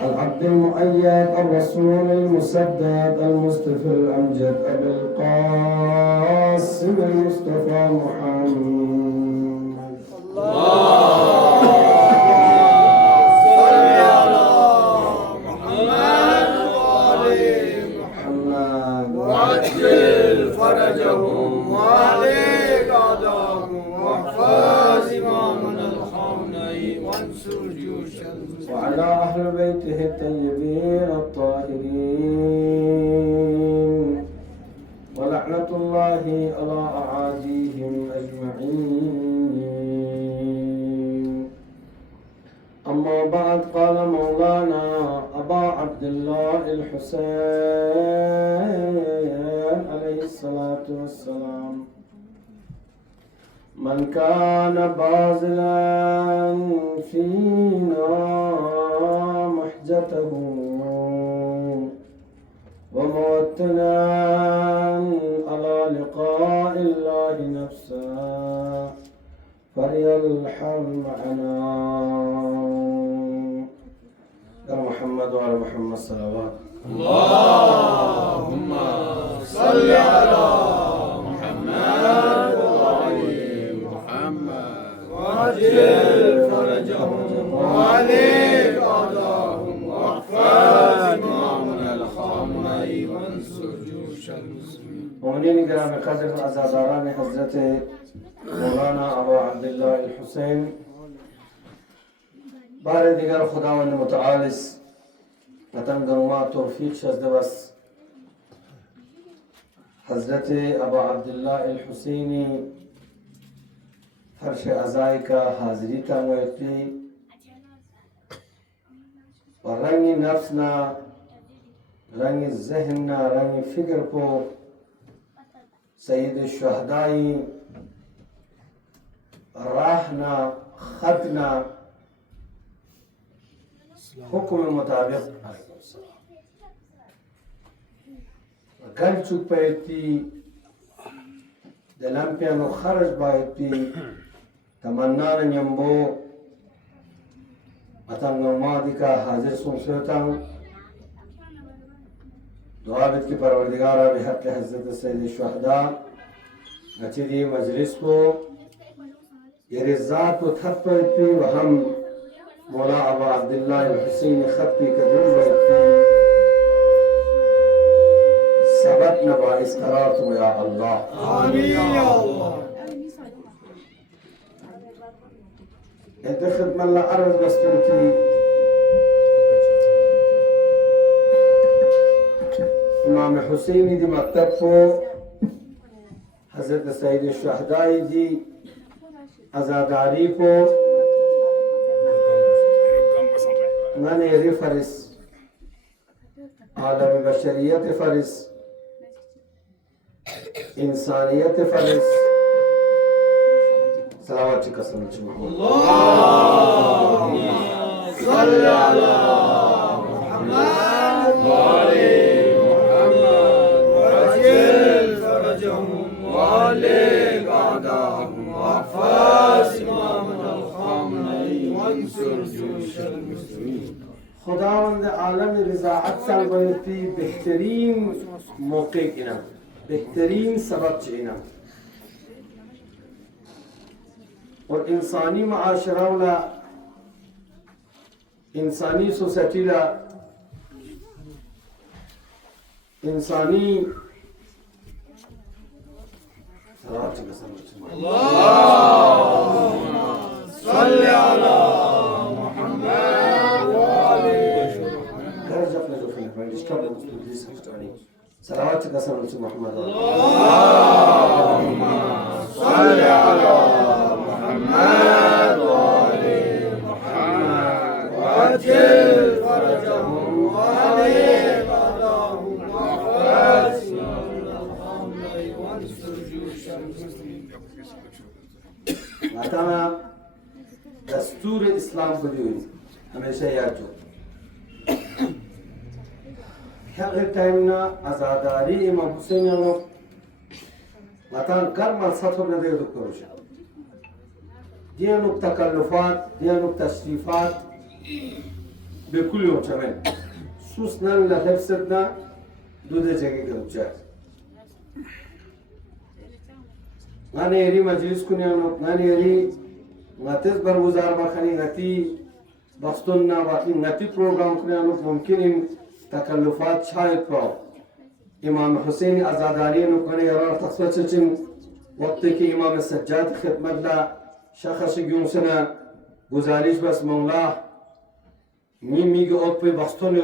العبد المؤيد الرسول المسدد المصطفى الأمجد أبي القاسم المصطفى محمد اللهم صل على محمد وآل محمد وعجل فرجهم وعليك أعداءهم واحفظ إمامنا الخامنئي وانصر جيوش المسلمين وعلى أهل بيته الطيبين الطاهرين ولعنة الله على أعاديهم أجمعين. أما بعد، قال مولانا أبا عبد الله الحسين عليه الصلاة والسلام: من كان باذلا فينا محجته وموتنا على لقاء الله نفسا فليلحظ معنا. يا محمد وعلى محمد صلوات. اللهم صل على محمد وآل محمد وعجل فرجهم وعليك أعداءهم واحفظ إمامنا الخامنئي وانصر جيوش المسلمين. مؤمنین گرامی قدر عزاداران حضرت مولانا ابا عبدالله الحسین، بار دیگر خداوند متعال است وطن گرما توفیق شده بس حضرت ابا عبدالله الحسینی فرش عزای کا حاضری تا مویتی و رنگ نفس نا، رنگ ذهن نا، رنگ فکر کو سید الشهدائی راہنا خطنا حکم مطابق گل چوک پایتی دلم پیانو خرج بایتی تمنان نمبو اتنگ مادی کا حاضر سنسوتاں دعابت کی پروردگارہ بحق حضرت سید الشہداء نچیدی مجلس کو یہ رضات و تھپ پایتی و ہم مولا ابا عبداللہ الحسین خط کی قدر بیتی ثبت نبا استراتو یا اللہ. آمين يا الله. انت خدمة الله عرض بستنتي امام حسینی دی مکتب کو حضرت سید الشہدائی دی عزاداری کو من ریفرس عالم بشریت فرس انسانیت فرس صلوات کی قسم چھ محمد. اللهم صل على محمد وآل محمد وعجل فرجهم وعليك أعداءهم واحفظ إمامنا الخامنئي وانصر جيوش المسلمين. خداوند عالم رضاعت سال بایتی بهترین موقع اینا، بهترین سبب چه اینا اور انسانی معاشرہ ولا انسانی سوسائٹی لا انسانی اللهم صل على محمد وآل صلوات قسم محمد. اللهم صل على محمد وآل محمد وعجل فرجهم وعليك أعداءهم واحفظ إمامنا الخامنئي وانصر جيوش المسلمين. ماتانا دستور اسلام کو دیوئی ہمیشہ یاد جو هغه ټایم نه آزاداری امام حسین نو ماتان کار ما ساتو نه دی دکتور شه ديانك تكلفات ديانك تشريفات بكل يوم كمان سوسنا لحفظتنا دودة جاكي كمجات غاني يري مجلس كنيانو غاني يري غاتز برگزار بخاني غاتي بخستنا باقي غاتي پروگرام كنيانو ممكن ان تكلفات شاید پاو امام حسين ازادارينو كني يرار تخصوصا وقت کی امام سجاد خدمت لا شخص گیونسنا گزارش بس مولا میگه اوت پی بستون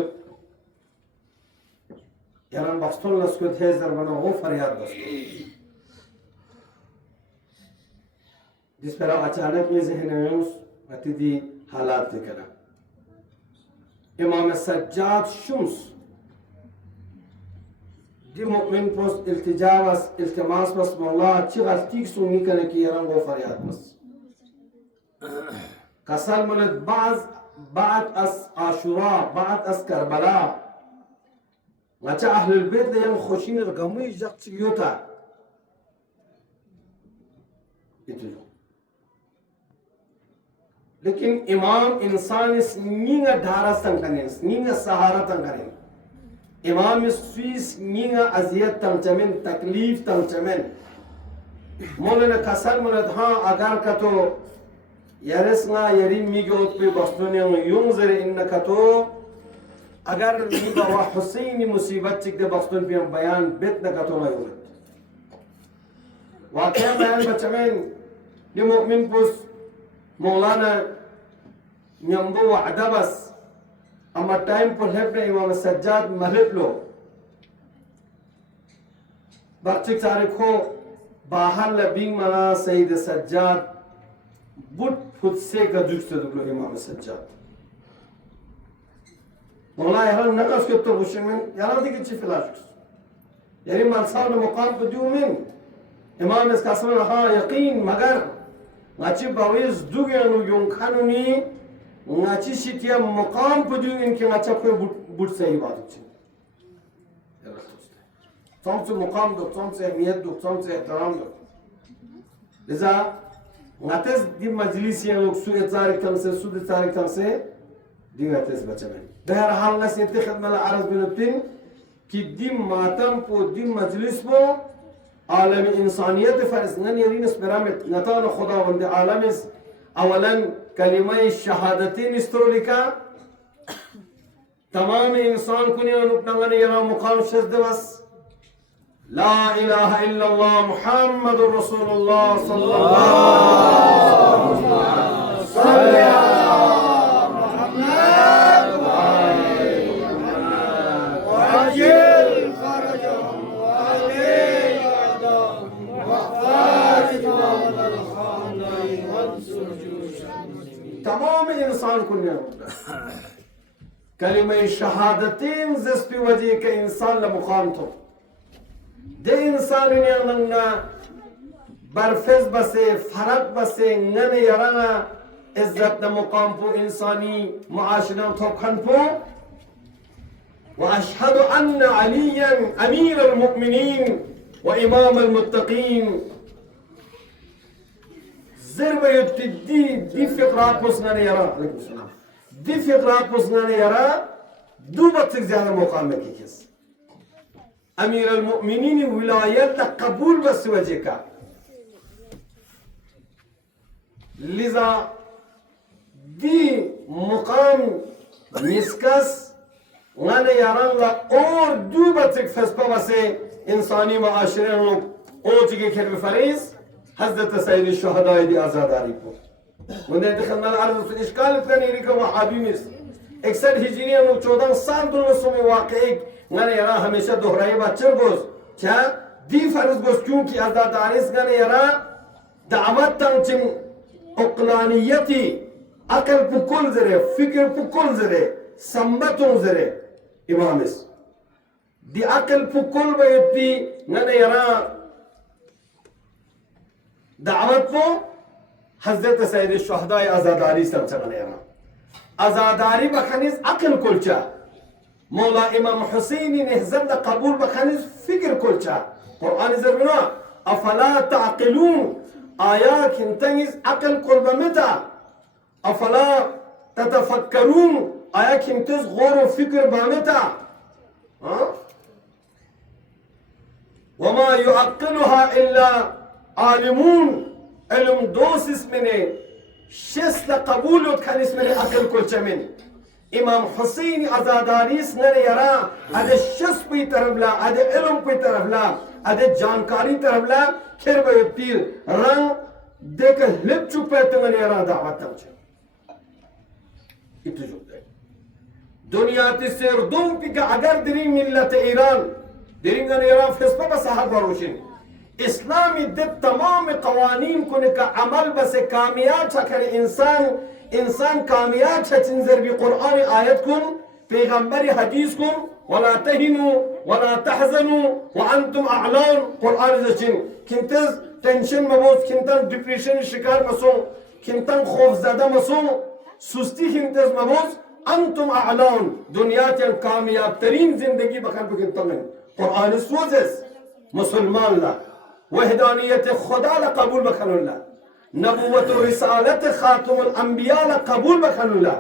یاران بستون لسکت هزار بنا او فریاد بستون जिस पर अचानक में ज़हन में उस अतिथि हालात दिखना इमाम सज्जाद शुम्स दी मुमिन पोस्ट इल्तिजास इल्तिमास बस मौला अच्छी गलती सुनी करने की यरंग वो फरियाद बस कसल मुलद बाद अस आशुरा बाद अस करबला अच्छा अहल बैत ने यंग खुशी ने गमी जख्त योता इतना लेकिन इमाम इंसान इस नींगा धारा संकने नींगा सहारा तंकने इमाम इस नींगा अजियत तंचमें तकलीफ तंचमें मोलने कसर मोलद हाँ अगर कतो यरसना यरी मिगोत पे बस्तोने यूं जरे इन कतो अगर मिगा वा हुसैनी मुसीबत चिक दे बस्तोन पे बयान बेत न कतो ना यूं वाक़या बयान बचमें ये मुमिन पुस मौलाना न्यम्बो वعده बस अमा टाइम पर हेल्प इमाम सज्जाद महलिब लो बच्चे सारे खो बाहर लबिंग मना सईद सज्जाद बुट खुद से गजुक से दुलो इमाम सज्जाद मौला यार नकस के तो बुशमें यार दिखे चिफलाश यारी मलसाव ने मुकाम पर दियोमिन इमाम इस कासम हाँ यकीन मगर ngaci bawiz dugenu yung kanuni ngaci sitia maqam pudu inki ngaca ko but sahi baat chi tomse maqam do tomse niyat do tomse ihtiram do liza ngates di majlis ya log su tarik kam se sud tarik kam se di ngates bachamen behar nas intikhab mal arab bin ki di matam po di majlis po عالم انسانیت فرض ننیرین اس برامت نتان خداوند عالم اس اولا کلمه شهادتین استرولika تمام انسان کنی انوپنگن یرا مقام شزد بس لا اله الا الله محمد رسول الله صلى الله صلى तमाम इंसान को कलिमा शहादतीन जिसपी वजह के इंसान लमुकाम तो दे इंसान ने बरफज बसे फरक बसे नने यराना इज्जत न मुकाम पो इंसानी माशना तो खन पो واشهد ان عليا امير المؤمنين وامام المتقين زربة دي فقرات بسنان يرى عليكم السلام دي فقرات بسنان يرى دوبة تجزانا مقامك كيس أمير المؤمنين ولايات قبول بس وجهك لذا دي مقام نسكس وانا يرى لا اور دوبة تكفس بس إنساني معاشرين او تيجي كلمة فريز حضرت سيد الشهداء دي آزاداری کو منده دخلنا العرض في إشكال الثاني ريكا وحابي مس اكسر هجرية نو 14 سال دونسو में वाकई मैंने यारा हमेशा दोहराई बच्चों को क्या दी फर्ज को क्योंकि आज़ादारी से मैंने यारा दावत तंचिन अक़लानियती अकल पुकुल ज़रे फिक्र पुकुल ज़रे संबतों ज़रे इमामिस दी अकल पुकुल बेती मैंने यारा दावत को हजरत सैयद शुहदाए आज़ादारी समझने आना आज़ादारी बखनीज अकल कुलचा मौला इमाम हुसैनी ने हजरत कबूल बखनीज फिक्र कुलचा कुरान ज़रूरा अफला ताक़िलून آیا کنتنیز عقل قلبمتا افلا تتفکرون آیا کنتز غور و فکر بامتا وما يعقلها إلا عالمون علم دوس اسمنه شست قبول كان اسمنه عقل كل چمن امام حسين ازاداریس نر یرا اد شست پی طرف لا اد علم پی طرف لا اد جانکاری طرف لا کر به پیر رنگ دیکھ لب چوپے تمن یرا دعوت تمچ اتجو دنیا تسر دوم کی اگر دری ملت ایران درینگن ایران فسپا بس حق بروشن اسلامی دد تمام قوانین کنه که عمل بس کامیاب چکر انسان کامیاب چنزر بی قرآن آیت کن پیغمبر حدیث کن ولا تهنوا ولا تحزنوا وانتم اعلان قرآن زچن کنتز تنشن مبوز کنتن دیپریشن شکار مسون کنتن خوف زده مسون سستی کنتز مبوز انتم اعلان دنیا تن کامیاب ترین زندگی بخیر بکنتن قرآن سوزس مسلمان لا وحدانیت خدا لا قبول بکنن لا نبوت و رسالت خاتم الانبیاء لا قبول بکنن لا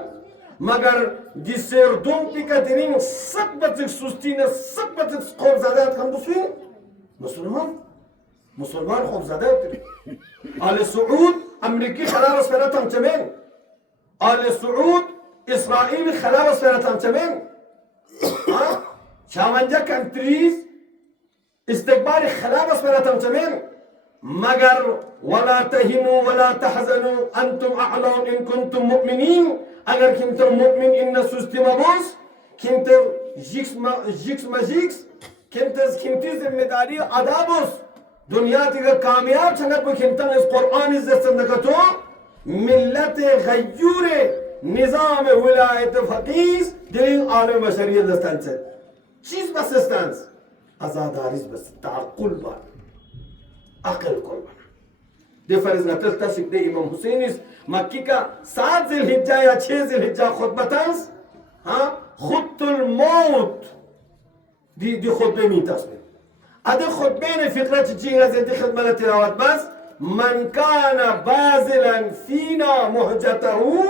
مگر جسر دوم کی کترین سبت سستی نه سبت خوف زده کن بسوی مسلمان خوف زده آل سعود امریکی خلاص فراتم چمن آل سعود اسرائیل خلاص فراتم چمن شامنجا کنتریز استکبار خلاص فراتم چمن مگر ولا تهنوا ولا تحزنوا انتم اعلون ان كنتم مؤمنين اگر کنتم مؤمن ان سستی مبوس کنتم جیکس مجیکس کنتز ذمداری ادابوس دنیا تیگر کامیاب چنگ بکنتن اس قرآن زستندگتو ملت غیور نظام ولایت فقیز دلین عالم بشریت دستانس چیز بس دستانس ازاداریز بس تعقل بار عقل کل بنا دے فرض نتل تشک دے امام حسین اس مکی کا 7 ذی الحجہ یا 6 ذی الحجہ خطبتانس خط الموت دی خطبه میتاس بید ادي خطبين فكرة تجينا زي دي خدمة التلاوات بس من كان بازلا فينا مهجته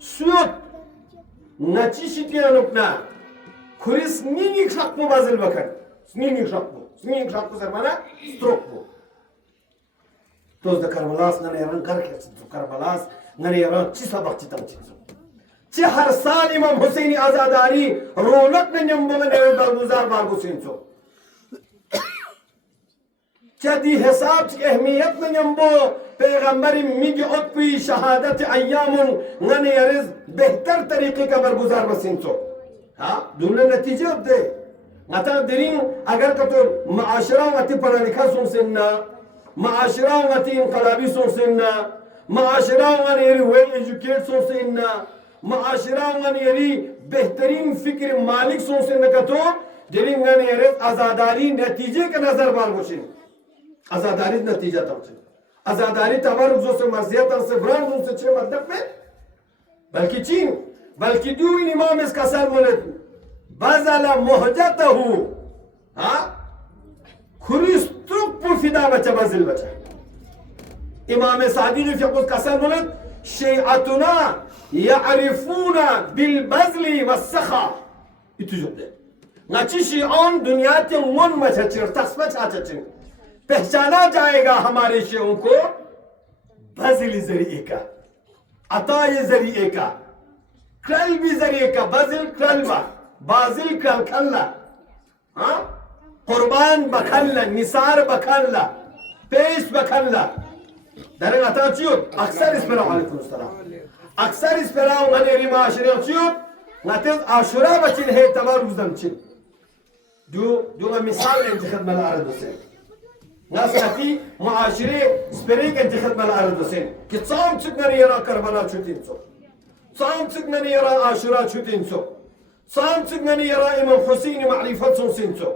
سوت نتيجة تينا نبنا كريس نينيك شاقبو بازل بكر نينيك شاقبو زرمانا ستروكبو توز دا كربلاس نانا يران كركت كربلاس نانا يران چي سبق چي تم چيزو چي هر سال امام حسيني آزاداری رونق ننجم بمن ايو دلگزار بارگو سينسو چدی حساب کی اهمیت نیم بو پیغمبری میگه اتپی شهادت ایامون ننی یارز بهتر طریقه که برگزار بسین تو دونه نتیجه ده مثلا درین اگر که تو معاشره و تی پرانیکا سون سننا معاشره و تی انقلابی سون سننا معاشره و نیری ویل ایژوکیت سون سننا معاشره و نیری بهترین فکر مالک سون سننا که تو درین ننی یارز آزاداری نتیجه که نظر بار باشین आजादारी नतीजा तब से आजादारी तबरुज़ों से मर्ज़ियतों से ब्रांडों से छह मतलब में बल्कि चीन बल्कि दो इमाम इसका सर बोले बाज़ाला मोहजत हूँ हाँ खुरिस्तुक पुफिदा बचा बाज़िल बचा इमाम सादी ने फिर उसका सर बोले शेअतुना यारिफूना बिल बज़ली वस्सखा इतुजुब दे नाची शिआन दुनिया के मन मचचर तस्मच आचचर पहचाना जाएगा हमारे शेरों को बज़ल जरिए का अताए जरिए का क्रल भी जरिए का बज़ल क्रलवा बाजिल क्रल खल्ला हाँ कुर्बान बखल्ला निसार बखल्ला पेश बखल्ला दरंग अताचियों अक्सर इस पर वालेकुम सलाम अक्सर इस पर वाले रिमाशरे चियों नातेज आशुरा बचिल है तबारुज़ दमचिल जो मिसाल है जिखद मला आरदो से ناس هاتي معاشرة سبريك انت خدمة الأرض سين كي تصام تسكنني يرى كربلاء شو تنسو تصام تسكنني يرى عاشوراء شو تنسو تصام تسكنني يرى إمام حسين معرفة سنسو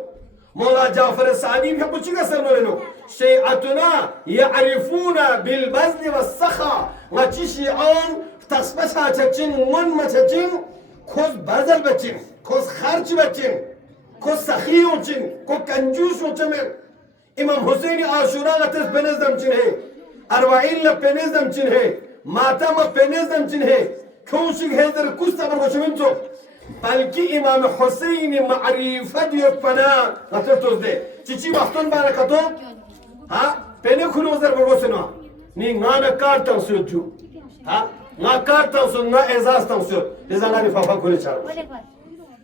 مولا جعفر السعدي يحبوا شو قصر مولنو شيعتنا يعرفون بالبذل والسخاء ما تشي عن تصبح تشين من ما تشين كوز بذل بتشين كوز خرج بتشين كوز سخي وتشين كوز كنجوس وتشين امام حسین عاشورا لتس بنزدم چنه 40 पेनेजम चिन्हे माता में पेनेजम चिन्हे खोशिक हेदर कुछ तबर को शमिंचो बल्कि इमाम हुसैन मारिफत यो पना अतर तो दे चिची वक्तन बारा कतो हाँ पेने खुलोजर बगोसनो नी गाना कार्टन सुजू हाँ गा कार्टन सुन गा एजाज तंग सु एजाना रिफाफा खुले चार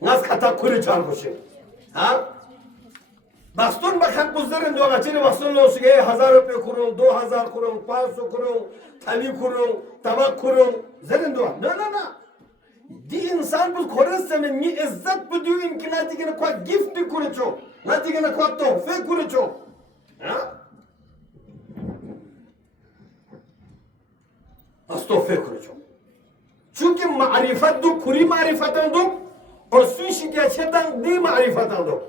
गास खाता खुले चार कुछ हाँ Bastun bakan buzların doğa çini bastun olsun 1000 rupiye kurun, 2000 kurun, 500 kurun, tali kurun, tabak kurun, zerin doğa. No. Di insan bu korunsamen ni izzet bu düğün ki natigine kwa gift kuruço, natigine kwa tohfe kuruço. Ha? Az tohfe kuruço. Çünkü marifet du kuri marifetan du, o su şikayetten di marifetan du.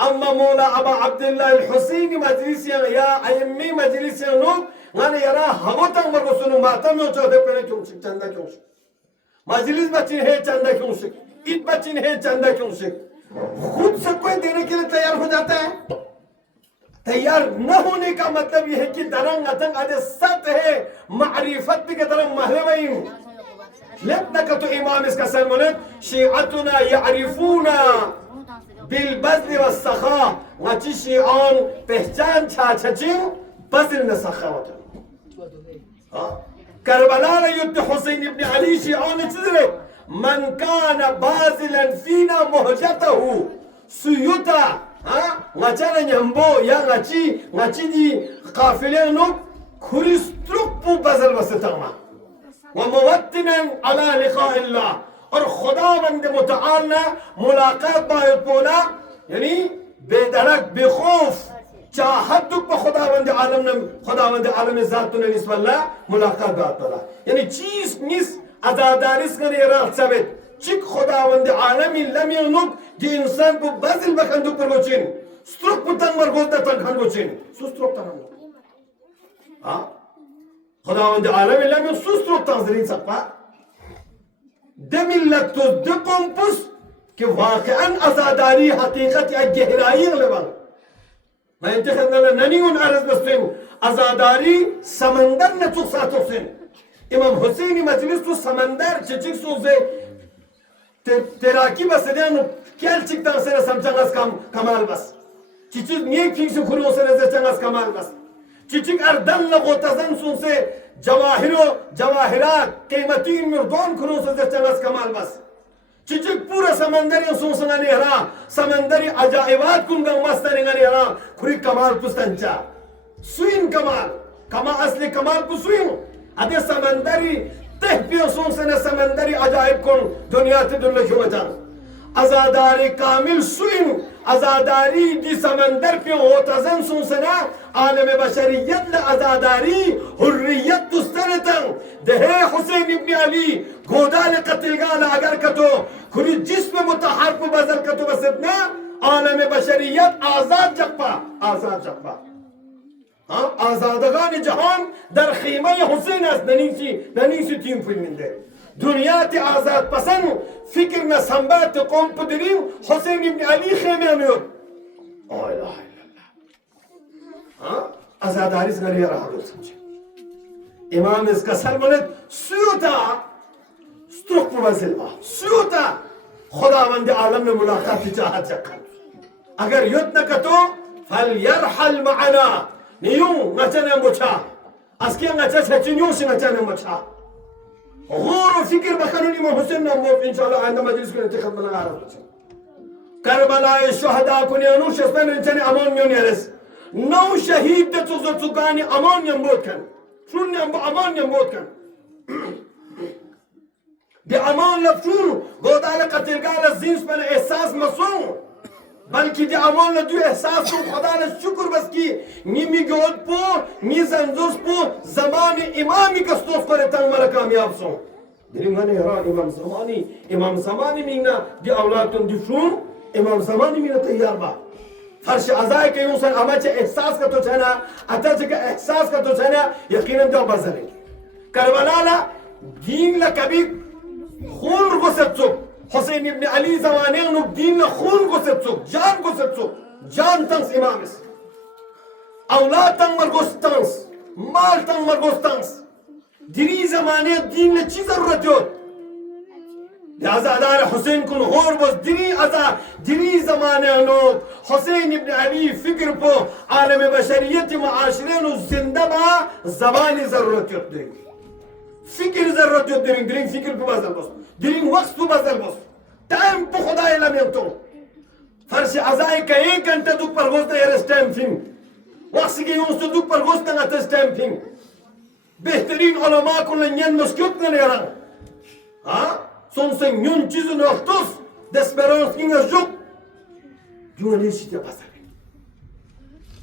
أما مولا أبا عبد الله الحسيني مجلسيا يا أيمي مجلسيا نو غني يرى هموتان مرسونو ما تم يوجد بين كونشك چندا كونشك مجلس بچين है चंदा كونشك ईद बच्चीन है चंदा كونشك खुद से कोई देने के लिए तैयार हो जाता है तैयार न होने का मतलब यह है कि दरंग अतंग आदे सत है मारिफत के दरंग महलवइन लेतना का तो इमाम इसका सरमन शिअतुना यारिफूना بالبذل والسخاء وتشي عن بهجان شاشجين بذل نسخاوة كربلاء يد حسين بن علي شيعان تدرك من كان باذلا فينا مهجته سيوتا غاچانا نيمبو يا غاچي دي قافلين كريستروك بو بذل وستغما وموطنا على لقاء الله और खुदावंद मुतआल ने मुलाकात बायत बोला यानी बेधड़क बेखौफ चाहत दुख खुदावंद आलम ने जात ने निस्बल्ला मुलाकात बात बोला यानी चीज निस अदादारिस करे रात समेत चिक खुदावंद आलम लम यनुक जे इंसान को बदल बखंदु पर गोचिन स्ट्रोक पुतंग मर गोदा तन खन गोचिन सुस्ट्रोक तन हां खुदावंद आलम लम सुस्ट्रोक तंजरीन सकपा दमिल्लत तो दपंपुस कि वाकईन आजादारी हकीकत या गहराई लेवल मैं इंतखाब ननी उन अर्ज बस्तिन आजादारी समंदर न चुक साथों से इमाम हुसैनी मजलिस तो समंदर चिचिक सोचे तेराकी बस देन क्या चिकता से समझांगस काम कमाल बस चिचिक नहीं किसी से खुलो से चंगस कमाल बस चिचिक अर्दन लगो तजन सुन से जवाहिरात कीमती मिर्दोन खुनो से चंगस कमाल बस चिचिक पूरा समंदरी सुनसनानी हरा समंदरी अजाइबात कुंगा मस्तनी गनी हरा खुरी कमाल पुस्तंचा सुइन कमा असली कमाल पुसुइन अदे समंदरी तहपियो सुनसने समंदरी अजाइब कुन दुनिया ते दुल्ले क्यों आजादारी कामिल सुइन आजादारी दी समंदर पे होता जन सुनसना आलम बशरियत ल आजादारी हुर्रियत तुस्तरतन दहे हुसैन इब्न अली गोदाल कत्ल गाल अगर कतो खुरी जिस्म मुतहरफ बदल कतो बसतना आलम बशरियत आजाद जप्पा हाँ आजादगान जहान दर खीमा हुसैन अस ननीसी टीम फिल्म दे दुनिया ते आजाद पसंद फिक्र न संबात कौम पदरीम हुसैन इब्न अली खेमे में हाँ आजादारी से नहीं रहा दो समझे इमाम इसका सरमनत सुयोता स्ट्रोक वज़िल्ला सुयोता खुदावंद आलम ने मुलाकात की चाहत जकर अगर युद्ध न कतो फल यरहल मअना नियूं नचने मुछा अस्किया नचा छचिन्यूं से नचने मुछा غور وفكر بخلوني ما حسين نموت إن شاء الله عندما مجلس كنا انتخاب من العرب كربلاء الشهداء كنا نوش اسمين انتاني أمان يون يرس نو شهيد تزور تقاني أمان يموت كان شون أمان يموت كان دي أمان لفشون قد على قتل قال الزينس من إحساس مصون بلکه دی امان لدو احساس کن خدا نے شکر بس کی نیمی گود پو نیزندوز پو زمان امامی کستوف کرے تنگ مرا کامیاب سون دیریم هنه را امام زمانی مینا دی اولادتون دی شون امام زمانی مینا تیار با فرش ازای که یونسن اما چه احساس کا تو چنا اتا چه احساس کا تو چنا یقینا جو بزنی کربلالا دین لکبی خون غصت چوک حسين ابن علي زمانين الدين خون قصتسوك جان قصتسوك جان تنس إمامس أولاد تنمر قصتنس माल तंग मरगोस्तंग्स दिनी जमाने दीन ने चीज जरूरत हो लिहाजा अदार हुसैन कुन गौर बस दिनी जमाने लोग हुसैन इब्न अली फिक्र पो आलम बशरियत माशरे नु जिंदबा जबानी जरूरत होती फिक्र जरूरत होती दिनी फिक्र पे बदल बस दिनी वक्त पे बदल बस टाइम पे खुदा इल्म यंतो फर्श अजाई का 1 घंटा दुख पर गोस्ता यार स्टैम्पिंग वक्त के यूं से दुख पर गोस्ता ना स्टैम्पिंग बेहतरीन उलमा को लंयन मुस्कुत ने यार हाँ soms een jong chizun nog tos desperans inga juk jongen is het pas alleen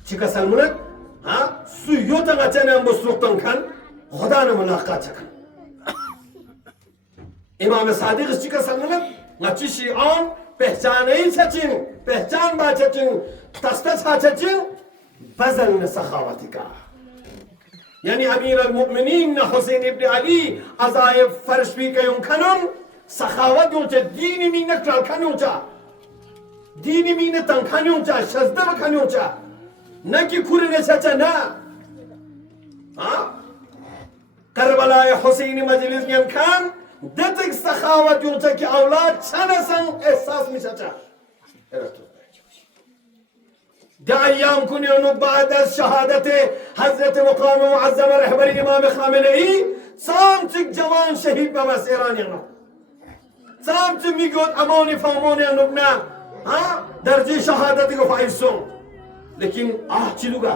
chika salmunak ha su yota ngachana mbosruktan kan khuda na mulaqat chakan imam sadiq chika salmunak ngachi shi'an pehchanai chachin pehchan ba chachin tasta chachin bazal na sakhawatika yani amir al-mu'minin Hussein ibn Ali azaib farsh bi kayun kanun सखावत ऊंचा दीनी मीने ट्रालखाने ऊंचा दीनी मीने तंखाने ऊंचा शज़्दव खाने ऊंचा न कि खुरे ने सचा ना हाँ करबला हुसैन मजलिस यन खान दतक सखावत ऊंचा कि औलाद छाना संग एहसास में सचा दायाम कुनियों बाद शहादत हज़रत मुक़ाम मुअज़्ज़म रहबरी इमाम ख़ामेनेई सामसिक जवान शहीद बाबा सेरानियानो सामसे मिगोत अमोनी फामोनी अनुपना हाँ दर्जे शहादत को फाइसों लेकिन चिलुगा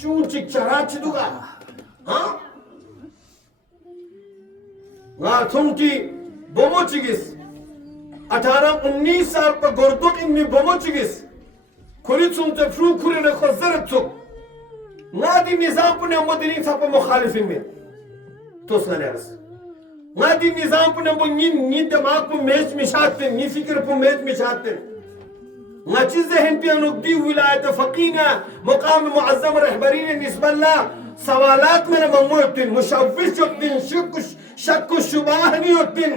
चूं चिक चरा चिलुगा हाँ गाथुम की बोमो चिगिस 18-19 साल पर गोरदुक इनमें बोमो चिगिस खुरीचुं ते फ्रू खुरे ने खुजरत चुक नादी निजाम पुने मोदिनी साप मुखालिफिन में तो सनेरस नादी निजाम पुने बो नी दिमाग पु मेज मिशाते नी फिक्र पु मेज मिशाते नाची ज़हन पे अनुक्ति विलायत फकीना मुकाम मुअज़्ज़म रहबरी ने निस्बल्ला सवालात में ममूतिन मुशव्विश होतिन शक शुबाह नहीं होतिन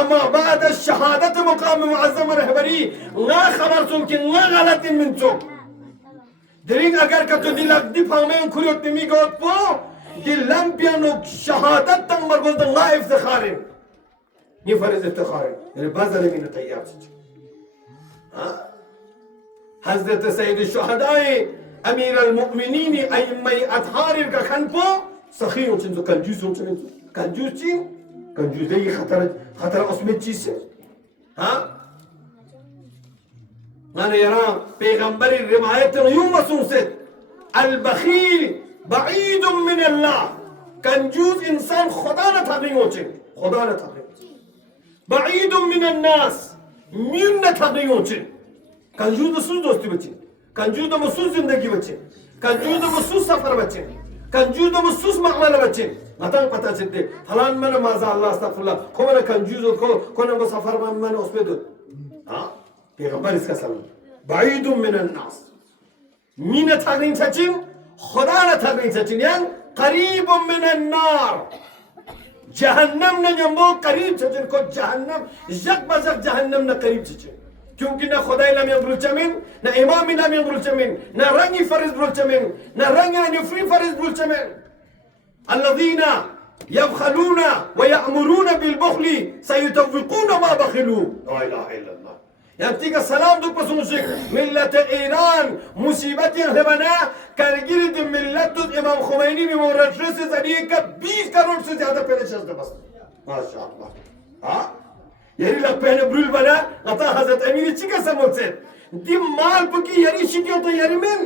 अमा बाद शहादत मुकाम मुअज़्ज़म रहबरी ना खबर सुन के ना गलत min चुक दिलिंग अगर कतो दिलक दिफामें खुरियत निमी गोत पो दिलम पियानो शहादत तंग मरगोत ना इफ्तिखारिन ये फर्ज इफ्तिखारिन यानी बाज़ार में तैयार हाँ हज़रत सैयद शुहदाए अमीर अल-मुअमिनीन अइम्मा अतहार का खनपो सखियों चिंतो कंजूसों चिंतो कंजूस ये खतर उसमें चीज है हाँ मैंने यहाँ पैगंबरी रिवायत यूं मसूम से अल-बखील बईद मिन अल्लाह कंजूस इंसान खुदा न था नहीं होचे खुदा न था बईद मिन अन्नास मीन न था नहीं होचे कंजूस मसूस दोस्ती बच्चे कंजूस मसूस जिंदगी बच्चे कंजूस मसूस सफर बच्चे कंजूस मसूस मामला बच्चे मतंग पता चलते फलान मन माजा अल्लाह अस्तगफिरुल्लाह को मन कंजूस को न को सफर मन उसमें तो हाँ पैगंबर इसका सलाम बाइदुम मिन अन्नास मीन थागिन सचिन खुदा न थागिन सचिन यान करीबुम मिन अन्नार जहन्नम न जम्बो करीब सचिन को जहन्नम जग बजग जहन्नम न करीब सचिन क्योंकि ना खुदा इलाम यंबरुल चमिन ना इमाम इलाम यंबरुल चमिन ना रंगी फरिज बुल चमिन ना रंगी नफ्री फरिज बुल चमिन الذين يبخلون ويأمرون بالبخل سيطوقون ما بخلوا لا إله إلا الله يمتيك السلام دوك بسونشك ملة إيران مصيبة هبنا كالجلد ملة إمام خميني بمورد رسي زنيك 20 करोड़ से ज़्यादा पहले चलते बस माशाअल्लाह हाँ यही लग पहले ब्रूल बना अता हज़रत अमीर चिका समझ से दी माल पकी यरी शिक्यों तो यरी में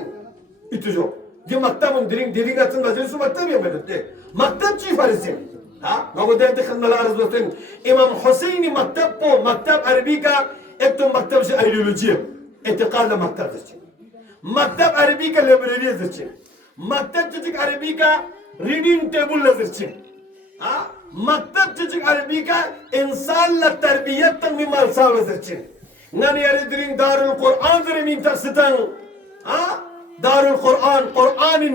इतुजो दी मक्तब उन्दिरिंग दिरिंग अचन बजरी सु मक्तब ये मिलते मक्तब चीफ फरिसे हाँ नवोदय देखन मलारज़ दोस्तन इमाम हुसैनी मक्तब पो मक्तब अरबी का एक तो मक्तब से आइडियोलॉजी एतकाद मक्तब दर्चे मक्तब अरबी का लाइब्रेरी दर्चे मक्तब चिक अरबी का रीडिंग टेबल दर्चे हाँ मक्तब चिक अरबी का इंसान ला तरबियत तंग मिमाल साव दर्चे ननी अरदरिंग दारुल कुरान दरमीन तस्तंग हाँ दारुल कुरान कुरानी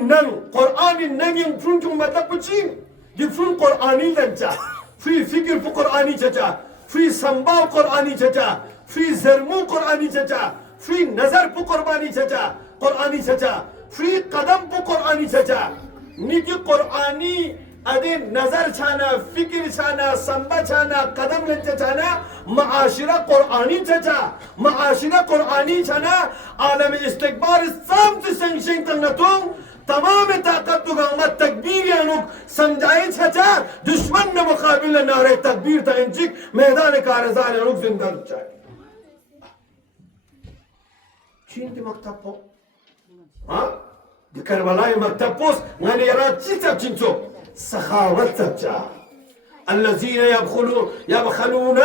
नंग यंफ्रुन क्यों मतलब पुचीन यंफ्रुन कुरानी लंचा फ्री फिक्र पु कुरानी चचा फ्री संभाव कुरानी चचा फ्री ज़रमू कुरानी चचा फ्री नजर पु कुर्बानी चचा कुरानी चचा फ्री कदम पु कुरानी चचा निकी कुरानी अदे नजर छाना फिक्र छाना संबा छाना कदम लेते छाना माशिरा कुरानी छा माशिरा कुरानी छाना आलम इस्तिकबार सामत संशय तंगतों तमाम ताकत दुगामा तकबीर यानुक समझाए छा दुश्मन ने मुकाबिल नारे तकबीर तंजिक मैदान कारज़ान यानुक जिंदा चाहे चीन के मकतब पो हाँ di Karbala maktapos ngani yara chita chincho سخاوت تبجا الذين يبخلون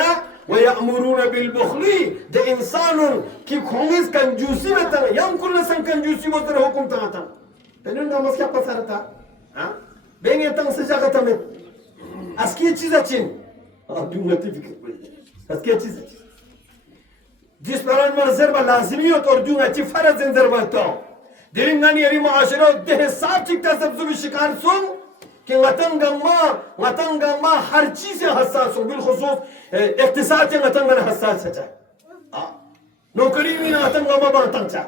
ويأمرون بالبخل ده إنسان كي خونس کنجوسی بتا يام كل سن کنجوسی وتر حكم تاتا بنون نامس क्या पसार था हाँ बेंगे तंग से जगह तमें अस्की चीज़ अच्छी आप दुनियाती फिक्र पड़ी अस्की चीज़ अच्छी जिस तरह मर्ज़र बा लाज़मी हो तो दुनियाती फर्ज़ इंदर बातो दिलिंगानी यरी माशरा देह साफ चिकता सब भी शिकार सुन कि मतंगमा हर चीज़ से हसास हो बिलखुसूस इक्तिसाद से मतंगमा हसास है नौकरी में मतंगमा बांटना चा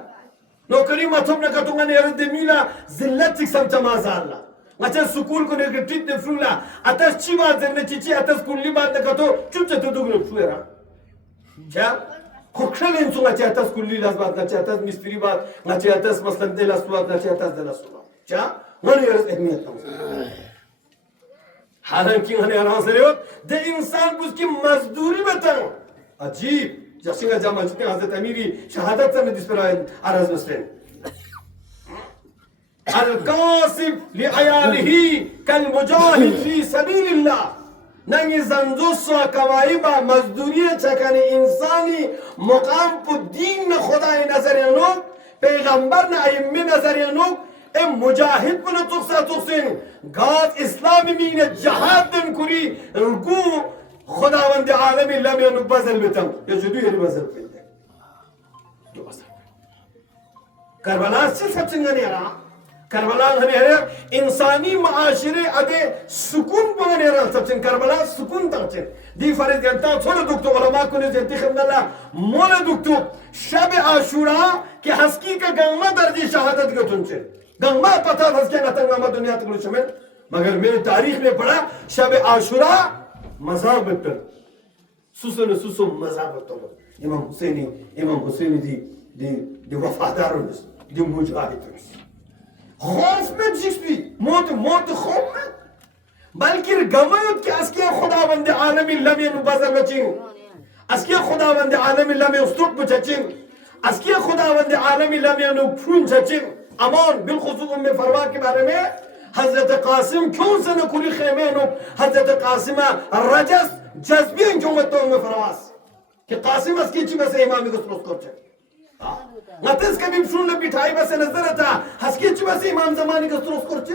नौकरी माथुम ने कतुंगा ने यरद मिला जिल्लत सिक्सम चमाज़ाला अच्छा स्कूल को ने ट्रीट ने फ्रूला अतः चिवा जन्ने चिची अतः स्कूल ली बात ने कतो चुप चतु दुगने फ्रूरा क्या खुशल इंसु ना चाहता स्कूल ली लास बात ना चाहता मिस्त्री बात ना चाहता मसलन दे लास बात ना चाहता दे लास बात क्या वन यरद अहमियत हालांकि हने आराम से रहो दे इंसान उसकी मजदूरी बताओ अजीब जैसे जमा जितने हज़रत अमीरी शहादत से जिस पर आराज़ मुस्लिम अल-कासिब लिअयालिही कल मुजाहिद फी सबीलिल्लाह नंगी ज़ंजुस्वा कवाइबा मजदूरी चकने इंसानी मुकाम पर दीन न खुदा नज़रियानो पैगंबर न अइम्मे नज़रियानो ए मुजाहिद पर तुक्सा तुक्सिन गाज इस्लामी मीने जहाद दिन कुरी रुकू खुदावंद आलमी लम यनु बज़ल बितम ये जुदी ये बज़ल बिते तो बज़ल करबला से सब चिंगने यारा करबला हने यार इंसानी माशरे अदे सुकून बने यार सब चिंग करबला सुकून तंचे दी फरीद गंता छोड़ दुक्तो उलमा को ने जंती खमला मोल दुक्तो शब आशुरा के हस्की का गंगा दर्जी शहादत के तुमसे गंगा पता हस्के ना तंगा दुनिया तक शामिल मगर मैंने तारीख में पढ़ा शब आशुरा मज़ाब पर सुसन सुसुम मज़ाब पर इमाम हुसैनी दी वफादारों दी मुजाहिदों खौफ में जिसपी मौत खौफ में बल्कि गवायों क्या अस्किया खुदावंद आलमी लम्हे नुबाज़र बचिंग अस्किया खुदावंद आलमी लम्हे उस्तुक बचिंग अस्किया खुदावंद आलमी लम्हे नुफून बचिंग अमान बिलखुसूस में फरवा के बारे में हज़रत कासिम क्यों से न कुली खेमे नो हज़रत कासिम रजस जज्बी क्यों मत तो में फरवास कि कासिम अस्की चीज़ से इमाम को स्रोत करते नतिस कभी सुन न बिठाई बस नजर आता हस्की चीज़ से इमाम ज़माने को स्रोत करते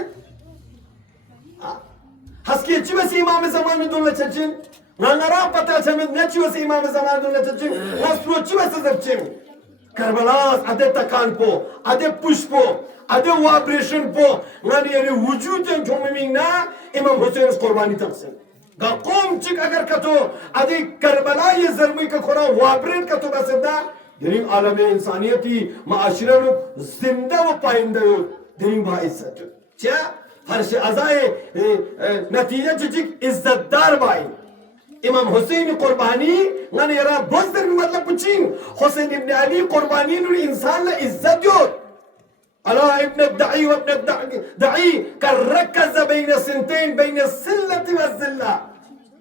हस्की चीज़ से इमाम ज़माने दोनों चर्चिं नंगरा पता चमें न चीज़ से इमाम ज़माने दोनों चर्चिं न स्रोत चीज़ से चर्चिं करबलास अदे तकान पो अदे पुष्पो अदे वाब्रेशन पो नानी यानी वजूद जो मिंगना इमाम हुसैन कुर्बानी तकसे गाक़ोम चिक अगर कतो अदे करबला ये ज़र्मी का खुरा वाब्रेट कतो बसदा यानी आलम इंसानियती माशरा लो जिंदा व पाइंदा हो दिन बाइज़्ज़त क्या फर्श अज़ाए नतीजा चिक इज़्ज़तदार बाई इमाम हुसैन कुर्बानी नानी यारा बज़र मतलब पुचिंग हुसैन इब्न अली कुर्बानी नुर इंसान ला इज़्ज़त दो अला इब्न दाई व इब्न दाई करकज़ बैन सिंतैन बैन सिल्लत व ज़िल्ला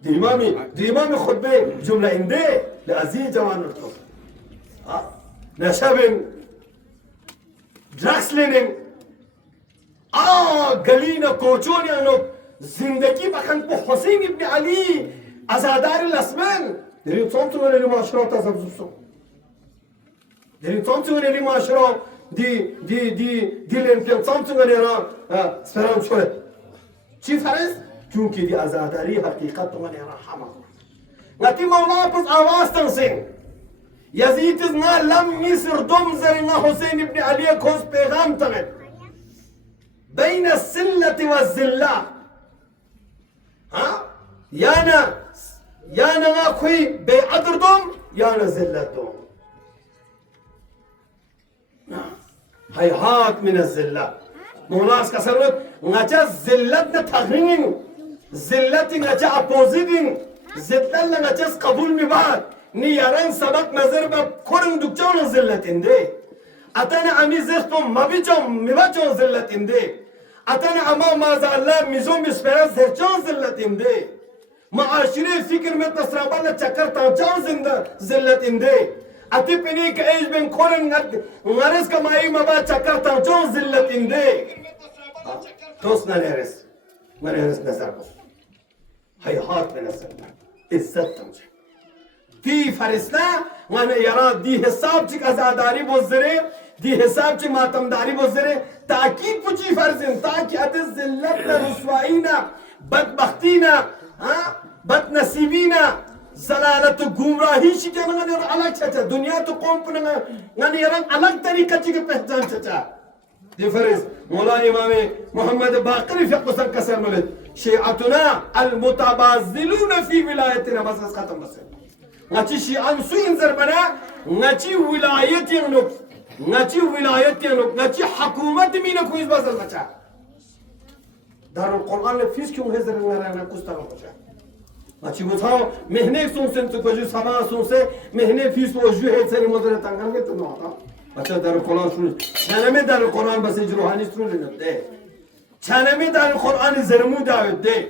दिमामी खुतबे जुमला इंदे लअज़ीज़ जवान तो नशबिन ड्रग्स लेने गली न कोचों ने नो जिंदगी बखन को हुसैन इब्न अली अज़ादार الأسمان دليل صومتوا ولا المعاشرة تزبزبسوا دليل صومتوا ولا المعاشرة دي لينكم صومتوا ولا را سلام شوي شيء فرز क्योंकि دي अज़ादारी हकीकत वने रहमा नती मौला बस आवाज तंसिंग यजीद ना लम मिस्र दम जरना हुसैन इब्न अली खोज पैगाम तगत بين السلة والذلة ها याना कोई बेअदर दोम याना ज़िल्लत दोम हैहात मिन ज़िल्ला مولاس كسرت نجا زلتنا تغنين زلت نجا أبوزيدين زلتنا نجا قبول مباد نيارن سبق نظر بكورن دكتور زلتين دي أتانا أمي زختم ما بيجون مباجون زلتين دي أتانا أما ما زالله ميزون بسپرا زرجون زلتين دي معاشري فكر مت نصرابالا چکر تاجون زلتين دي أتي بني كأيش بن كورن نارس كماي مبا چکر تاجون زلتين دي توس نارس نظر بس حيات بنظر عزت تمجه في فرسنا وانا يرى دي حساب چك ازاداری بوزره دي حساب چك ماتمداری بوزره تاكيد پوچی فرزن تاكي ادز ذلتنا رسوائینا بدبختینا بدنصیبینا زلالت و گمراهی شی که نگه الگ چچا دنیا تو قوم پر نگه یران الگ طریقہ چی که پہچان چچا دي فرز مولانا امام محمد باقر في قصر كسر ملت شيعتنا المتبازلون في ولايتنا بس ختم بس نچی شیعان سوین زربنا نچی ولایت ینوک نچی حکومت مینه کویز بازل بچا در القرآن فیس کیوں ہے زرنا کستا بچا نچی بتاؤ مہنے سن تو کجو سما سن سے مہنے فیس وجو ہے سن مدر تنگن کے تو نہ بچا در القرآن شنو چنمه در القرآن بس روحانی سرور نده چنمه در القرآن زرمو داود ده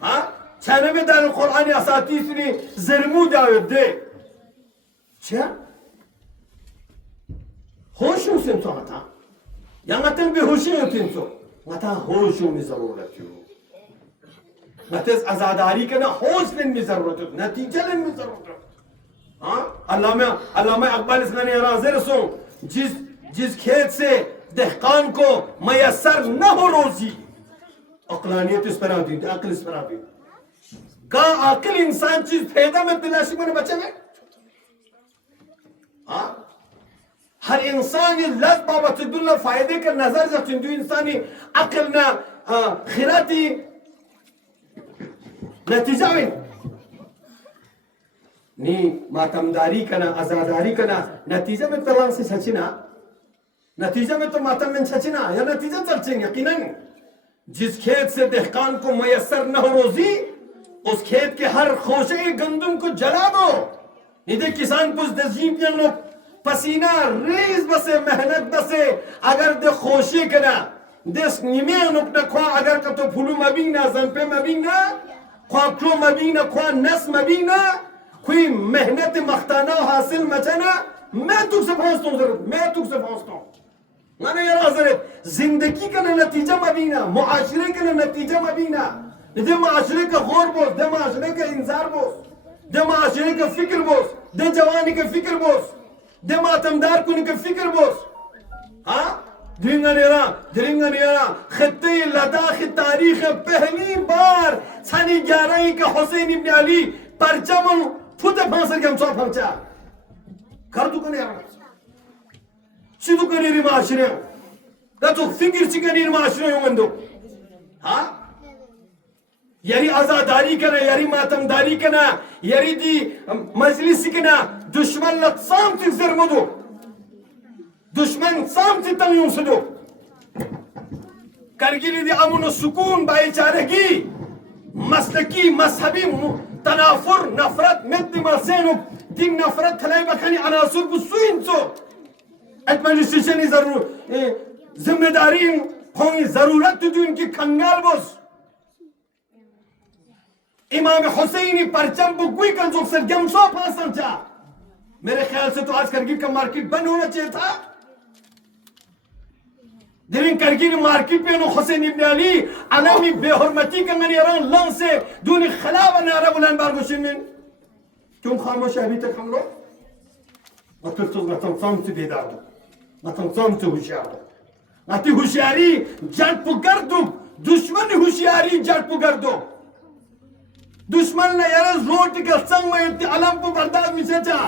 ها چنمه در القرآن اساتیسنی زرمو داود ده چه هوشو سنتو متا یانگتن به هوشی یتینسو متا هوشو می ضرورت کیو متز آزاداری کنا هوش می ضرورت نتیجه می ضرورت علامہ اقبال اسلامی راضی رسول जिस खेत से दहकान को मैसर न हो रोजी अक्लानियत इस पर आती है अक्ल इस पर आती है का अक्ल इंसान चीज फायदा में तलाशी में बचे में हर इंसान ये लज बाबत दुनिया फायदे का नजर जब जो इंसानी अक्ल ना खिराती नतीजा में नी मातमदारी कना आजादारी कना नतीजे में तलाक से सचिना नतीजे में तो मातम में सचिना या नतीजा चलचेंगे यकीनन जिस खेत से दहकान को मैसर न हो रोजी उस खेत के हर खोशे गंदुम को जला दो निदे किसान पुस दजीब जनो पसीना रेज बसे मेहनत बसे अगर दे खोशे कना देश निमे नुकना खवा अगर का तो फुलू मबीना जंपे मबीना खवा क्लो मबीना खवा नस मबीना कोई मेहनत मख्ताना हासिल मचना मैं तुझसे पहुंचता हूँ जरूर मैं तुझसे पहुंचता हूँ मैंने यार हजरत जिंदगी का नतीजा मबीना मुआशरे का नतीजा मबीना दे मुआशरे का गौर बोस दे मुआशरे का इंजार बोस दे मुआशरे का फिक्र बोस दे जवानी का फिक्र बोस दे मातमदार कुन का फिक्र बोस हाँ दिरिंगनेरा खत्ते लद्दाख तारीख पहली बार सनी 11 का हुसैन इब्न अली परचम फुटे फांसर के हम सौ पहुंचा कर तू कने यार सिद्धू कने री माशरे दा तो फिक्र चिकनी माशरे युमंदो हाँ यारी आजादारी कना यारी मातमदारी कना यारी दी मजलिस कना दुश्मन लत्साम ती जरमदो दुश्मन साम ती तंगयूं सदो करगिरी दी अमन सुकून भाईचारगी मसलकी मजहबी तनाफुर नफरत मत मसेनु दिन नफरत खलाई बखनी अनासुर को सुइंसो एडमिनिस्ट्रेशन की जरूर जिम्मेदारी होगी जरूरत तो उनकी कंगाल बोस इमाम हुसैनी परचम बुगुई का जो सर गमसो फांसन चा मेरे ख्याल से तो आज करगिल का मार्केट बंद होना चाहिए था दिरिंग करगिल मार्केट पे नो हुसैन इब्न अली अलामी बेहरमती का मैंने यार लं से दूनी खिलाफ नारा बुलंद बारगुशिन क्यों खामोश अभी तक हम लोग मतलब तो नतम से बेदार दो नतम से होशियार दो नाती होशियारी जट पुकर दो दुश्मन होशियारी जट पुकर दो दुश्मन ने यार रोट का संग में इतने अलम को बर्दाश्त मिसे चा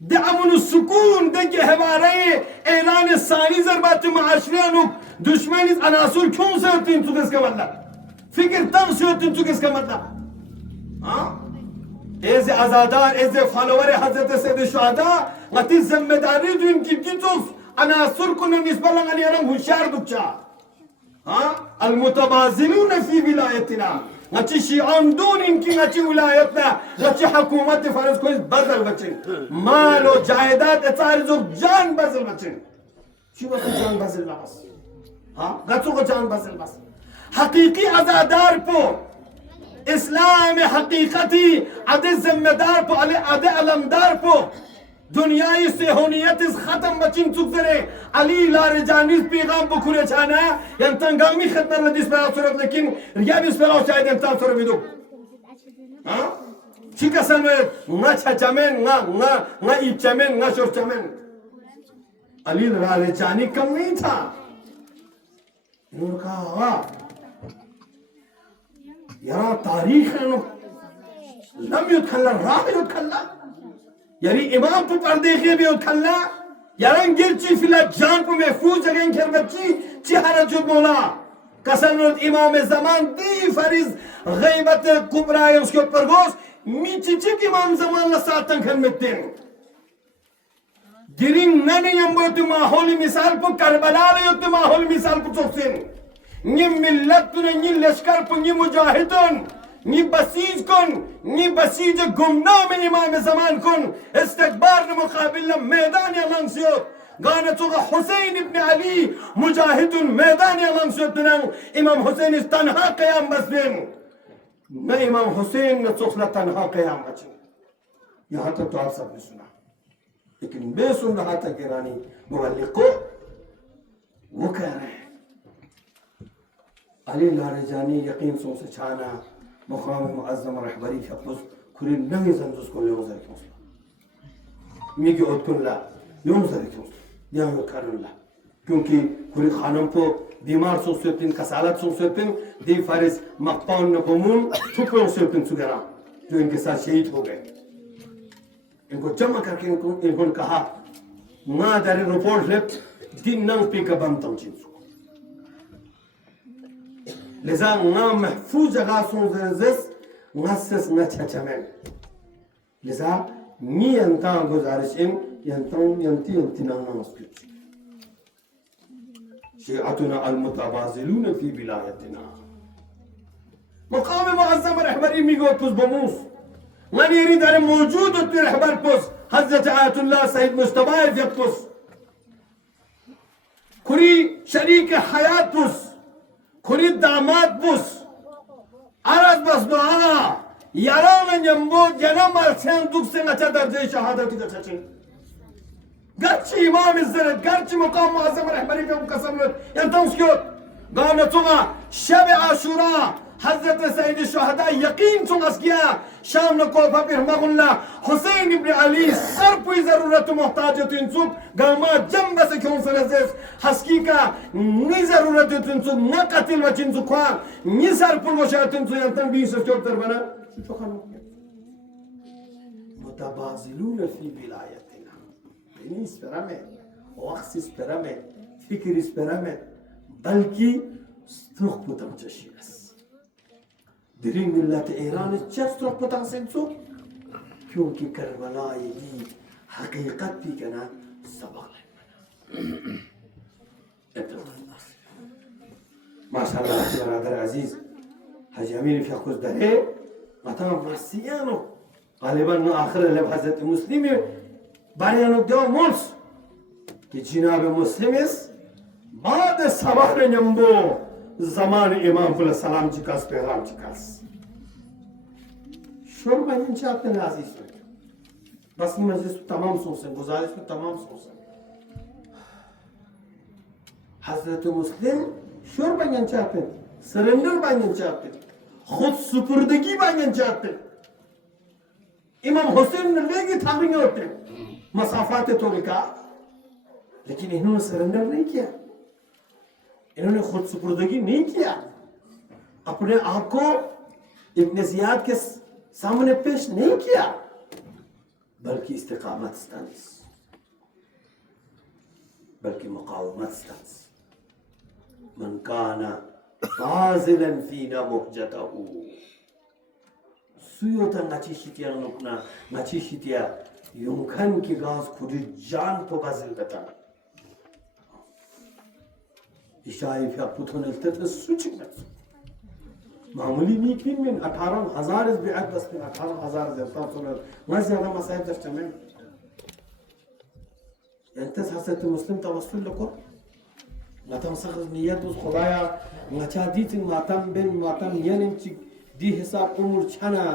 दे अमन सुकून दे के हमारे ऐलान सानी ज़रबात माशरे नुक दुश्मन इस अनासुर क्यों से होती हैं तुझे इसका मतलब फिक्र तब से होती हैं तुझे इसका मतलब हाँ ऐसे आज़ादार ऐसे फॉलोवर हज़रत सैयद शुहदा मती ज़िम्मेदारी जो इनकी की तो अनासुर को निस्बत लगानी है होशियार दुचा हाँ المتبازلون في ولايتنا نچی شیعان دون इनकी नची विलायतना नची हुकूमत फर्ज को बदल बचन माल और जायदाद इतार जो जान बदल बचन شو بس जान बदल बस हाँ गचो को जान बदल बस हकीकी अज़ादार पो इस्लाम हकीकती अदे जिम्मेदार पो अदे अलमदार पो दुनियाई सेहोनियत इस खत्म बचिन चुकदरे अली लारजानीस पैगाम बखुरे छाना यंतंगामी खतन लदिस पर सूरत लेकिन रिया बिस पर शायद यंतन सूरत विदो हां चिका समय ना छचमेन ना इचमेन ना शोरचमेन अली लारजानी कम नहीं था इन्होंने कहा यहाँ तारीख है लम युदखल राह युदखल यानी इमाम तो पर्दे के भी उठलना यारन गिरची फिला जान को महफूज जगह कर बच्ची चिहरा जो बोला कसम इमाम ज़मान दी फरिज गैबत कुबरा है उसके ऊपर गोश मीची चिक इमाम ज़मान ला सातन खन में तेन गिरिंग नने यंबो तो माहौल मिसाल पर करबला ले तो माहौल मिसाल पर चोक्सिन नि मिल्लत ने नि लश्कर पर नि मुजाहिदन नि बसीज कन नि बसीज गुमनाम इमाम ज़मान कन इस्तकबार ने मुकाबिल मैदान अलंसियत गाने तो हुसैन इब्न अली मुजाहिद मैदान अलंसियत इमाम हुसैन इस तन्हा क़याम बसबिन न इमाम हुसैन ने चोखला तन्हा क़याम बचे यहाँ तक तो आप सबने सुना लेकिन मैं सुन रहा था कि रानी मुबल्लिग को वो कह रहे हैं अली लारजानी यकीन सो से छाना मुकाम मुअज़्ज़म रहबरी फकुस खुरी नंगे संजुस को योज़र क्यों मिगी ओतकुल्ला योज़र क्यों यहाँ योकरुल्ला क्योंकि खुरी खानम को बीमार सोचतें कसालत सोचतें दी फारिस मक्पान नबूमून थुपरों सोचतें सुगरा जो इनके साथ शहीद हो गए इनको जमा करके इन्होंने कहा ना दारे रिपोर्ट लेट दिन नंग पी का बम तंजीम लिजा ना महफूज जगह सोचें नस्स न छचमें लिजा नी अंता गुजारिश इन यंती ना नमस्कृत शिअतुना अल-मुतबाज़िलून फी विलायतिना मकाम मुअज़्ज़म रहबरी मिगो पुस बमूस मन यरी दारे मौजूद उतने रहबर पुस हज़रत आयतुल्लाह सईद मुस्तफा यपुस खुरी शरीक हयात पुस खुरी दामाद पुस अरज बस दुआ यारान जंबो जन्म अरसें दुख से अच्छा दर्जे शहादत की दर्जे गर्ची इमाम इज़्ज़त गर्ची मुकाम मुअज़्ज़म रहबरी पे कसम यंतम स्क्योर गाना चुगा शब आशुरा हज़रत सईद शुहदा यकीन चुगस किया शाम न कोफा पे रहमहुल्लाह हुसैन इब्न अली सर पे जरूरत मोहताज तिनसुब गामा जंब से क्यों सरजेस हस्की का नी जरूरत तिनसुब न कतिल वचिन सुखा नी सर पुल वशा तिनसुब यंतम 20 चौतर बना तो खानो मुतबाज़िलून फी विलायतिना नहीं स्परामे वक्त स्परामे फिक्र स्परामे बल्कि स्ट्रोक पुतम चशियस दिरिंग मिल्लत ईरान चेक स्ट्रोक पुतम सेंसो क्योंकि करबला ये हकीकत भी कना सबक माशाअल्लाह बरादर अजीज हजी अमीर फिकुस दरे मतलब मसियानो गालिबा आखिर हज़रत मुस्लिम बारियानो दो मुल्स कि जिनाब मुस्लिमिस बाद सवार नंबो ज़मान इमाम पुल सलाम जिकास पैगाम जिकास शोर बहन चाहते हैं आज़ीज़ बस मजलिस तमाम सोचें गुजारिश में तमाम सोचें हज़रत मुस्लिम शोर बहन चाहते हैं सरेंडर बहन चाहते हैं खुद सुपुर्दगी बहन चाहते हैं इमाम हुसैन ने लेगी थामिंग होते मसाफात तो लिखा लेकिन इन्होंने सरेंडर नहीं किया इन्होंने खुद सुपुर्दगी नहीं किया अपने आप को इब्न ज़ियाद के सामने पेश नहीं किया बल्कि इस्तिकामत स्तानिस बल्कि मुकावमत स्तानिस मन काना फाज़िलन फीना मुहजतहू सुयोता नची शितिया नुकना नची शितिया युमखन की गाज खुद जान तो बाजिल बता इशाई फिर पुथों ने तो सुच मामूली नहीं कि में 18,000 इस बेअद बस में 18,000 ज़्यादा तो मैं ज़्यादा मसाइल जस्ट में أنت حسيت المسلم توصل لكم لا تنسخ نيات خدايا نشاديت ماتم بين ماتم ينتج دي حساب أمور شنا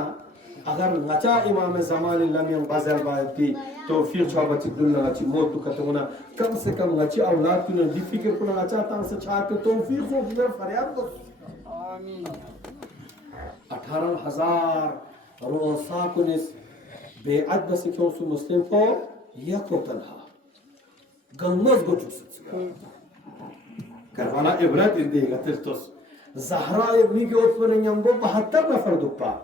अगर नचा इमाम ज़मान लमियम बाज़र बायती तौफीक शाबती दुल्ला नची मौत तो कतमुना कम से कम नची औलाद की न दिफिकर कुना नचा तांग से चाहते तौफीक हो फिर फरियाद दो आमीन 18,000 रोसा कुनिस बेअद बस क्यों सु मुस्लिम को यह को तन्हा गन्नस गो चुस करवाना इब्रत इंदेगा तिरतुस ज़हरा इब्नी के उत्पन्न यंबो 72 नफर दुप्पा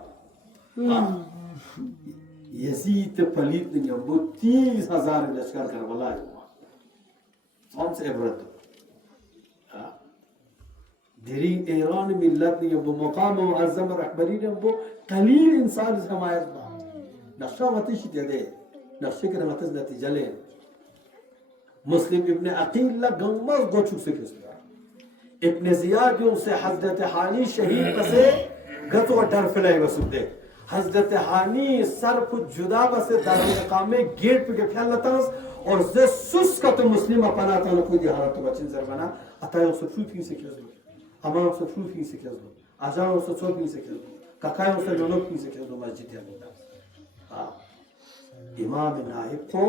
यजीद पलीत ने वो 30,000 लश्कर करबला हुआ कौन से इब्रत दरी ईरान मिल्लत ने वो मकाम मुअज़्ज़म रहबरी ने वो कलील इंसान समायत बा नक्शा मतिश दे नक्शे के मतज नतीजा ले मुस्लिम इब्न अकील ला गम्मस गोचू से किसका इब्न जियाद से हज़रत हानी शहीद बसे गतो डर फैलाए वसुदे हज़रत हानी सर को जुदा बसे दारुल में गेट पे के ख्याल लतास और जे सुस का तो मुस्लिम अपना था कोई दिहारा तो बचिन सर बना अतायो से फूफी से खेल दो अमाओ से फूफी से खेल दो आजाओ से चोपी से खेल दो काकाओ से लोनोपी से खेल दो मस्जिद है हां इमाम नाइब को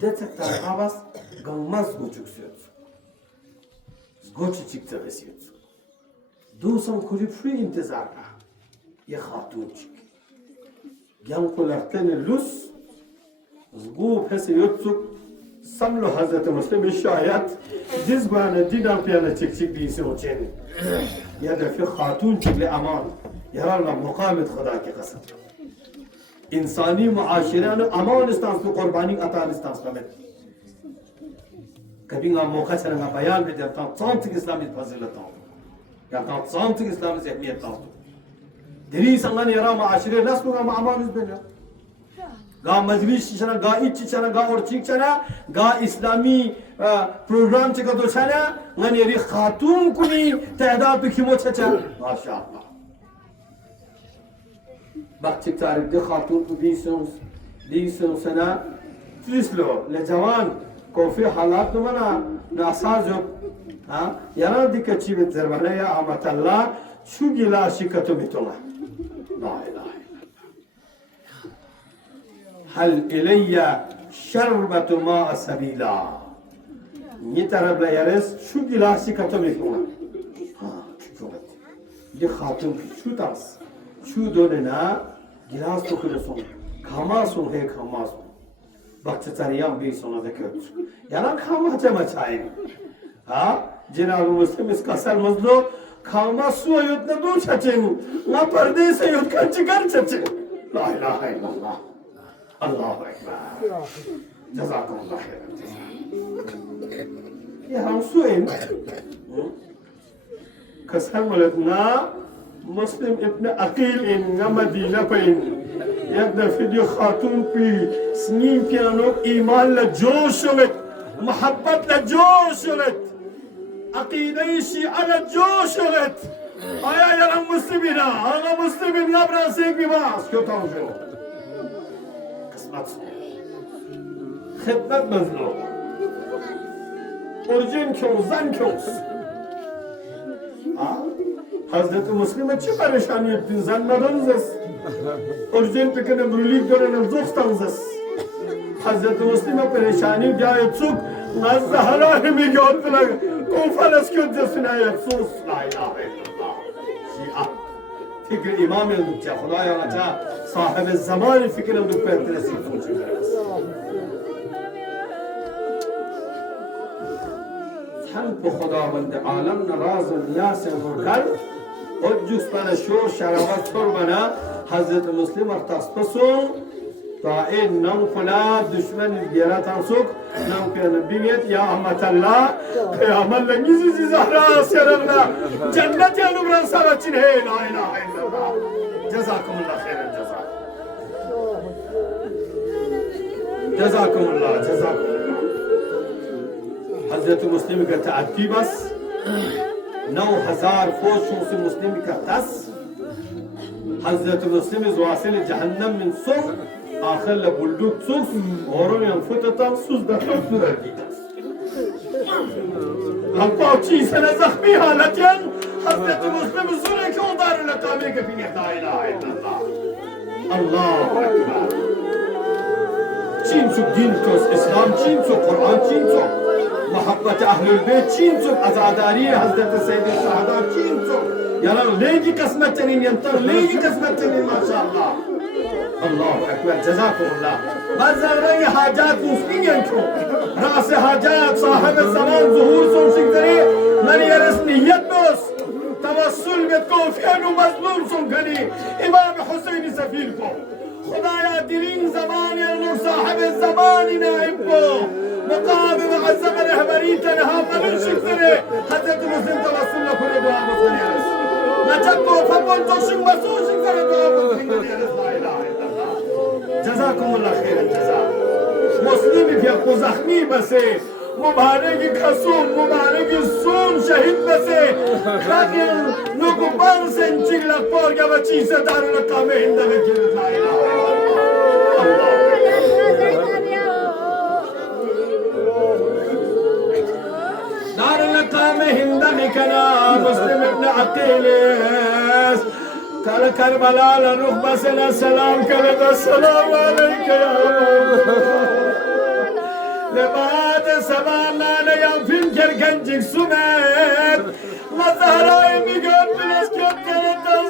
देता ताबास गम्मस गोचुक से गोच चिकता वसियत दूसरा खुद फ्री इंतजार का ये खातून ينقل اللص زبوب حس يوتسوك سملو حضرت مسلم الشايات جزبانا دينا بيانا تشك تشك بيسي وچين يدا في خاتون تقل امان يرى الله مقامت خدا کی قسم انسانی معاشران امان استانس تو قربانی عطا استانس کمت کبھی نا موقع چرنا بیان بھی دیتا ہوں صامت اسلامی فضیلت ہوں یا صامت اسلامی اہمیت ہوں دری سنگان يرى معاشرة ناس كنا مع أمان بينا غا مجلس چنا غا إيش چنا غا اور چيك چنا غا إسلامي program چكا دو چنا غن يري خاتون كني تعداد بكيمو چچا ما شاء الله بقى چك تعرف دي خاتون بيسون سنة تلسلو لجوان كوفي حالات نمنا ناسازو يرى دي كچي بتزربنا يا أمت الله شو جلا شكتو بتونا لا إله إلا هل إلي شربة ماء سبيلا يترب لا يرس شو جلا شكتو بتونا دي خاتم شو تاس شو دوننا جلاس تو كلسون خماسون هي خماسون بقت تريام بيسونا ذكرت يلا خما جمع چاين جناب مسلم اس کا سر مزلو खामा सुयत न दो चचेंग ना परदेश युद्ध का चिकर चचेंग ला इलाहा इल्लल्लाह अल्लाहु अकबर जज़ाकुमुल्लाह खैर ये हम सुएं कसम वलदना मुस्लिम इब्न अकील इन मदीना पेन यबदा फिदियो खातून पी स्नीम पियानो ईमान ला जोश होत मोहब्बत ला जोश होत عقيدة على الجوش ولد يا المسلمين أنا مسلمين نبرا سيك بماس كيف تنجو قسمت خدمت مظلوم أرجين كيو زن كيوس حضرت مسلمة چه پریشانی ابتن زن ندانزس أرجين پکنه برولیک دارن الزوخ تنزس حضرت مسلمة پریشانی جای چوک نزد حراره میگاد بلگ وفلس كنت سنايا خصوص لا إله إلا الله شيعة فكر إمام المبتع خدايا رجاء صاحب الزمان فكر المبتع تنسي فوجي حنب خدا بند عالم نراز الناس مركل وجوس بنا شور شرابات فرمنا حضرت مسلم ارتصبسون طائن نم فلا دشمن الجيرات عنصوك نم كان بيت يا أمة الله يا من لنجزي زهرا سيرنا جنة يا نبران سارتين هي لا إله إلا الله جزاكم الله خير الجزاء جزاكم الله حضرت مسلم قال تعدي بس 9000 فوج شمس مسلم كتس حضرت مسلم زواصل جهنم من سوق آخر لبلدوك سوق اورو ينفتتا سوزدتا سورديتس لنقاو چی سنه زخمی حالتين حضرت مسلم زوره که او دار لقامه که فيه لا اله الا الله الله اکبر چین سو دین توس اسلام چین سو قرآن چین سو محبت اهل البيت چین سو ازاداری حضرت سید الشهداء چین سو یعنی لیگی قسمتنین ینطر لیگی قسمتنین ما شاء الله الله اکبر جزاكم الله مزرعه حاجات مسلمين ينكو راس حاجات صاحب الزمان ظهور سون شكري من يرس نيت بس توسل بتوفيق ومظلوم سون كني امام حسين سفيركو خدايا دلين زمان ينور صاحب الزمان نائبكو مقام معزم رهبري تنها من شكري حضرت مسلم توسل لكل دعاء مسلم يرس نجدو فمون توشن مسوش شكري دعاء مسلم يرس لا اله الا الله جزاكم الله خير الجزاء مسلم في اكو زخمي بس مبارك خصوم مبارك سون شهيد بس لكن نوكو بارسن چيلا پورگا بچي سے دار لقام هند میں لا اله الا الله دار لقام هند میں کنا مسلم ابن عقيل قال كربلاء للروح بسنا السلام كلمة السلام عليك يا لبعد سبعنا ليوم في الجرجنجك سمات مظهراي بيقول بلس